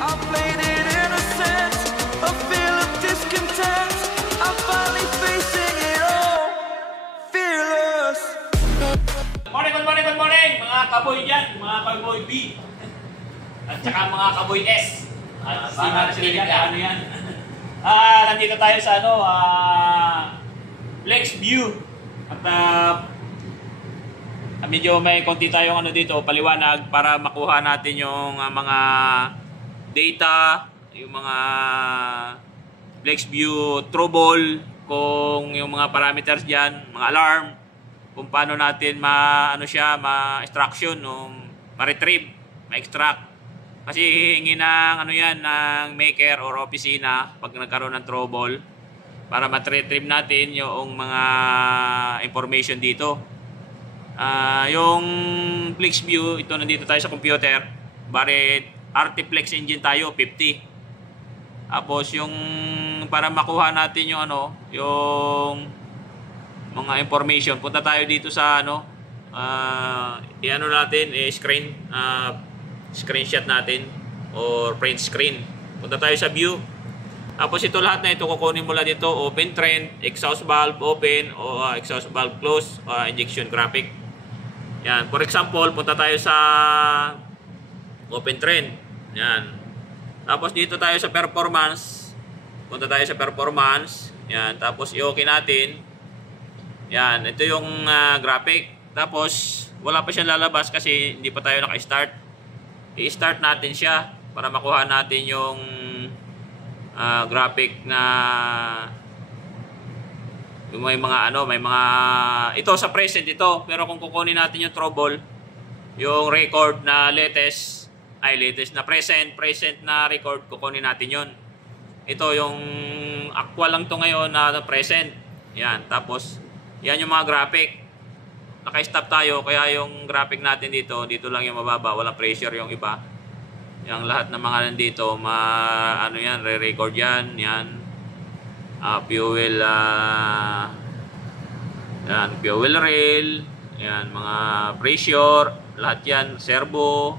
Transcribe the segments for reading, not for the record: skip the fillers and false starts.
I played it innocent, a feel of discontent. I'm finally facing it all, fearless. Good morning, mga kaboy dyan, mga kaboy B. At saka mga kaboy S. Paano sila dyan, ano yan? Nandito tayo sa Flex View. At medyo may konti tayong dito, paliwanag para makuha natin yung mga data, yung mga Flex View trouble, kung yung mga parameters dyan, mga alarm, kung paano natin ma-extraction, ma-retrieve, ma-extract. Kasi hihingi ng ng maker or opisina pag nagkaroon ng trouble para ma-retrieve natin yung mga information dito. Yung Flex View, ito nandito tayo sa computer. Bari RT-Flex engine tayo, 50. Tapos yung para makuha natin yung yung mga information, punta tayo dito sa natin, screenshot natin or print screen. Punta tayo sa view. Tapos ito lahat na ito kukunin mo lang dito, open trend, exhaust valve open o exhaust valve close, injection graphic. Yan, for example, punta tayo sa open trend. Yan. Tapos dito tayo sa performance. Punta tayo sa performance. Yan, tapos i-okay natin. Yan, ito yung graphic. Tapos wala pa siyang lalabas kasi hindi pa tayo naka-start. I-start natin siya para makuha natin yung graphic na yung may mga ito sa present ito, pero kung kukunin natin yung trouble, yung record na latest na present na record, kukunin natin yon. Ito yung actual lang to ngayon na present. Yan, tapos yan yung mga graphic. Naka-stop tayo, kaya yung graphic natin dito lang yung mababa, walang pressure yung iba. Yung lahat ng mga nandito, yan, re-record yan, fuel, fuel rail, yan, mga pressure, lahat yan, servo,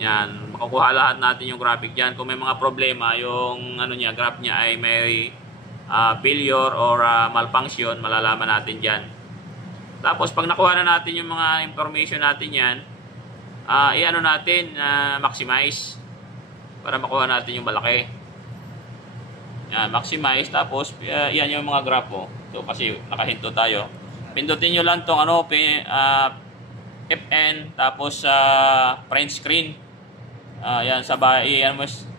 yan, makukuha lahat natin yung graphic dyan. Kung may mga problema, yung graph niya ay may failure or malfunction, malalaman natin dyan. Tapos pag nakuha na natin yung mga information natin yan, maximize para makuha natin yung malaki. Yan, maximize. Tapos yan yung mga graph po. Ito kasi nakahinto tayo. Pindutin nyo lang tong FN, tapos print screen. Yan,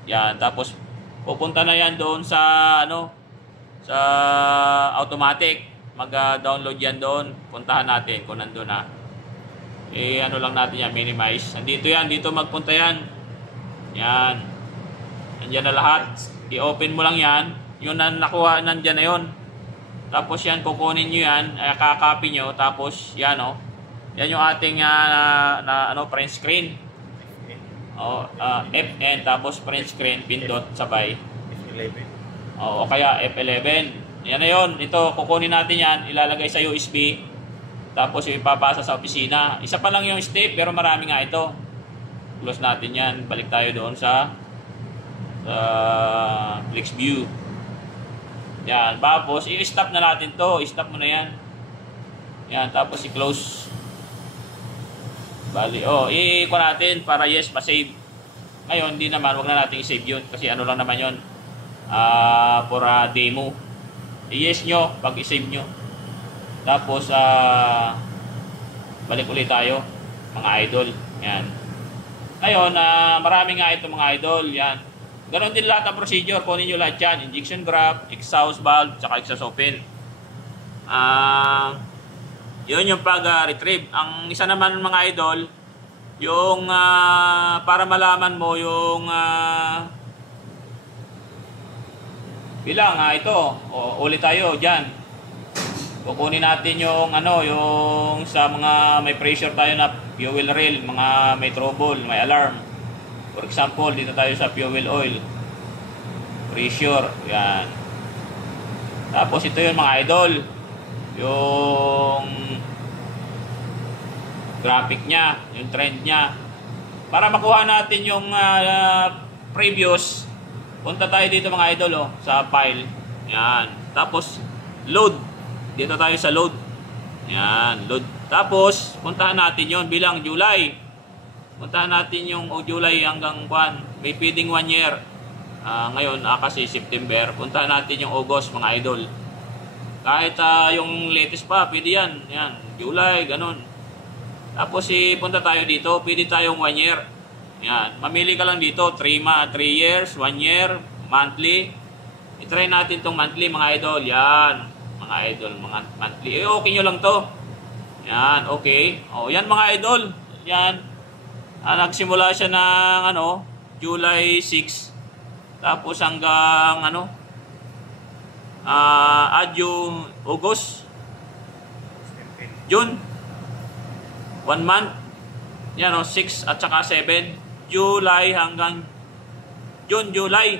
yan, tapos pupunta na yan doon sa sa automatic. Mag-download yan doon. Puntahan natin kung nandun na. Lang natin yan, minimize. Nandito yan, dito magpunta yan. Yan. Nandiyan na lahat. I-open mo lang yan. Yung nakuha, nandyan na yun. Tapos yan, kukunin nyo yan. Kakopy nyo. Tapos yan, yan yung ating print screen. FN, tapos print screen, pindot, sabay. F11. O kaya F11. Yan na yun. Ito, kukunin natin yan. Ilalagay sa USB. Tapos ipapasa sa opisina. Isa pa lang yung step, pero marami nga ito. Close natin yan. Balik tayo doon sa Flex View. Yan. Tapos, i-stop na natin to. I-stop mo na yan. Yan. Tapos, i-close. Bali. I-ko natin para yes, ma-save. Ngayon, hindi naman. Huwag na natin i-save yun. Kasi lang naman yun. For a demo. I-yes nyo pag i-save nyo. Tapos balik ulit tayo mga idol. Yan. Ngayon marami nga ito mga idol. Yan. Ganon din lahat ang procedure. Kunin nyo lahat yan. Injection graph, exhaust valve, tsaka exhaust open. Yun yung pag-retrieve. Ang isa naman mga idol, yung para malaman mo yung bilang ito, ulit tayo diyan. Kukunin natin yung yung sa mga may pressure tayo na fuel rail, mga may trouble, may alarm. For example, dito tayo sa fuel oil. Pressure, yan. Tapos ito yung mga idol, yung graphic niya, yung trend niya. Para makuha natin yung previous, punta tayo dito mga idol, sa file. Yan. Tapos, load. Dito tayo sa load. Yan, load. Tapos, puntahan natin yon bilang July. Puntahan natin yung July hanggang kwan. May feeding 1 year. Ngayon, kasi September. Puntahan natin yung August, mga idol. Kahit yung latest pa, pwede yan. Yan, July, ganun. Tapos, punta tayo dito. Pwede tayong 1 year. Yan. Mamili ka lang dito. 3 years, 1 year, monthly. I-try natin tong monthly, mga idol. Yan. Mga idol, mga monthly. Okay nyo lang to. Yan, okay. Yan mga idol. Yan. Nagsimula siya ng July 6. Tapos hanggang yung August. June. 1 month. Yan 6 at saka 7. July hanggang June, July.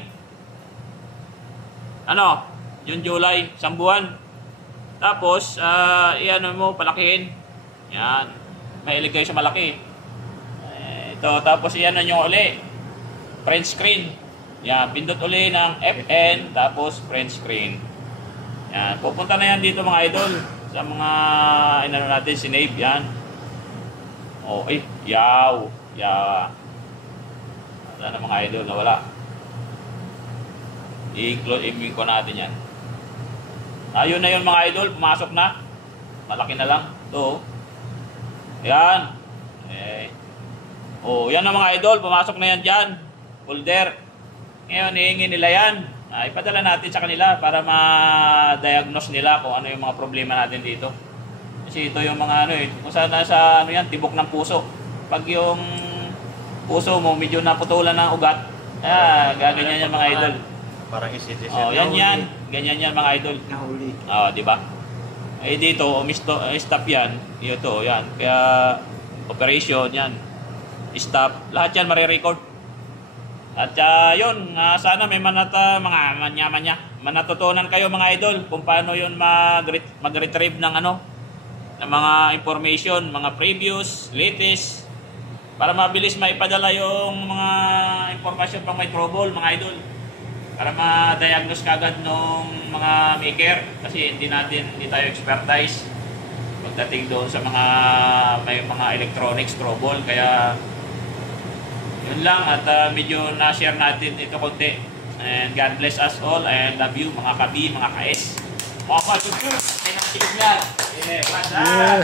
June, July. 1 buwan. Tapos, palakihin. Yan. May ilagay sa malaki. Tapos iyan nyo uli. Print screen. Yan. Pindot uli ng FN. Tapos print screen. Yan. Pupunta na yan dito mga idol. Sa mga natin, sinave. Yan. Yaw. Wala na mga idol. Nawala. I-include ko natin yan. Ayun na yun mga idol. Pumasok na. Malaki na lang. Ito. Yan. Yan na mga idol, pumasok na yan dyan. Folder. Ngayon, hihingi nila yan. Ipadala natin sa kanila para ma-diagnose nila kung ano yung mga problema natin dito. Kasi ito yung mga kung saan nasa tibok ng puso. Pag yung puso mo medyo naputulan ng ugat, gaganyan yan mga idol. Parang isit-isit. Yan. Ganyan yan mga idol. Nahuli. Di ba? Dito, stop yan. Ito, yan. Kaya, operation, yan. Stop. Lahat yan marirecord. At yun, sana may mga manya-manya. Manatutunan kayo mga idol kung paano yun mag-retrieve ng ng mga information, mga previous, latest, para mabilis maipadala yung mga information pang may trouble mga idol. Para ma-diagnose kagad ng mga maker kasi hindi tayo expertise pagdating doon sa may mga electronics trouble. Kaya yun lang at medyo na-share natin ito konti. And God bless us all and love you mga kabi, mga ka-S. Mga ka-YouTube, may nakikinig yan. What's up?